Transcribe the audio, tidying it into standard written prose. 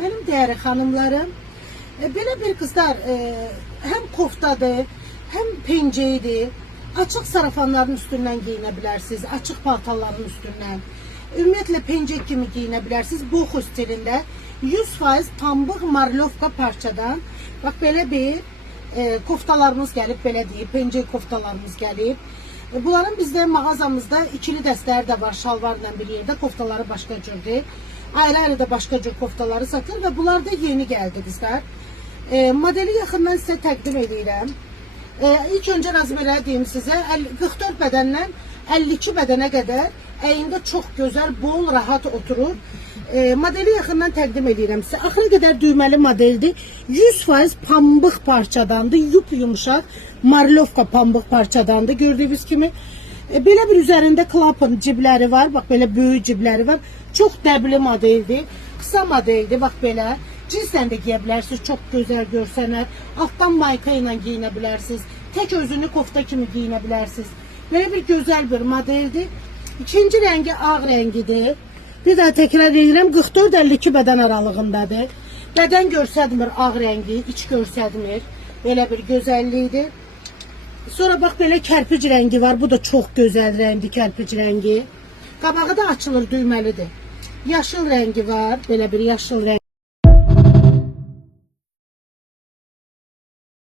Benim değerli hanımlarım, böyle bir kızlar hem koftadır, hem penceydi, açık sarafanların üstünden giyinebilirsiniz, açık paltarların üstünden. Ümumiyyətlə pencek kimi giyinebilirsiniz. Boho stilində 100% pambıq marlovka parçadan. Bak böyle bir koftalarımız gelip, belə deyib, pencek koftalarımız gelip. Bunların bizde mağazamızda ikili dəstləri də var, şalvarla bir yerdə, koftaları başqa cürdür. Ayrı-ayrı da başqa cür koftaları satılır ve bunlar da yeni geldi kızlar. Modeli yaxından size təqdim edirəm. İlk önce razı deyim size, 44 bədəndən 52 bədənə qədər əyində çox gözəl, bol, rahat oturur. Modeli yaxından təqdim edirəm sizə. Axıra qədər düyməli modeldir. 100% pambıq parçadandır, yumuşaq marlovka pambıq parçadandır. Gördüğünüz kimi belə bir üzərində klapan cibləri var. Bax belə böyük cibləri var. Çox dəbli modeldir. Qısa modeldir. Bax belə. Cinslə də giyə bilərsiniz. Çox gözəl görsənər. Alttan mayka ilə giyinə bilərsiniz. Tək özünü kofta kimi giyinə bilərsiniz. Böyle bir güzel bir modeldir. İkinci rengi ağ rengidir. Bir daha tekrar edirəm, 44-52 beden aralığındadır. Beden görsədmir ağ rengi, iç görsədmir. Böyle bir güzelliğidir. Sonra bak böyle kərpic rengi var. Bu da çok güzel rengi, kərpic rengi. Qabağı da açılır, düyməlidir. Yaşıl rengi var. Böyle bir yaşıl rengi.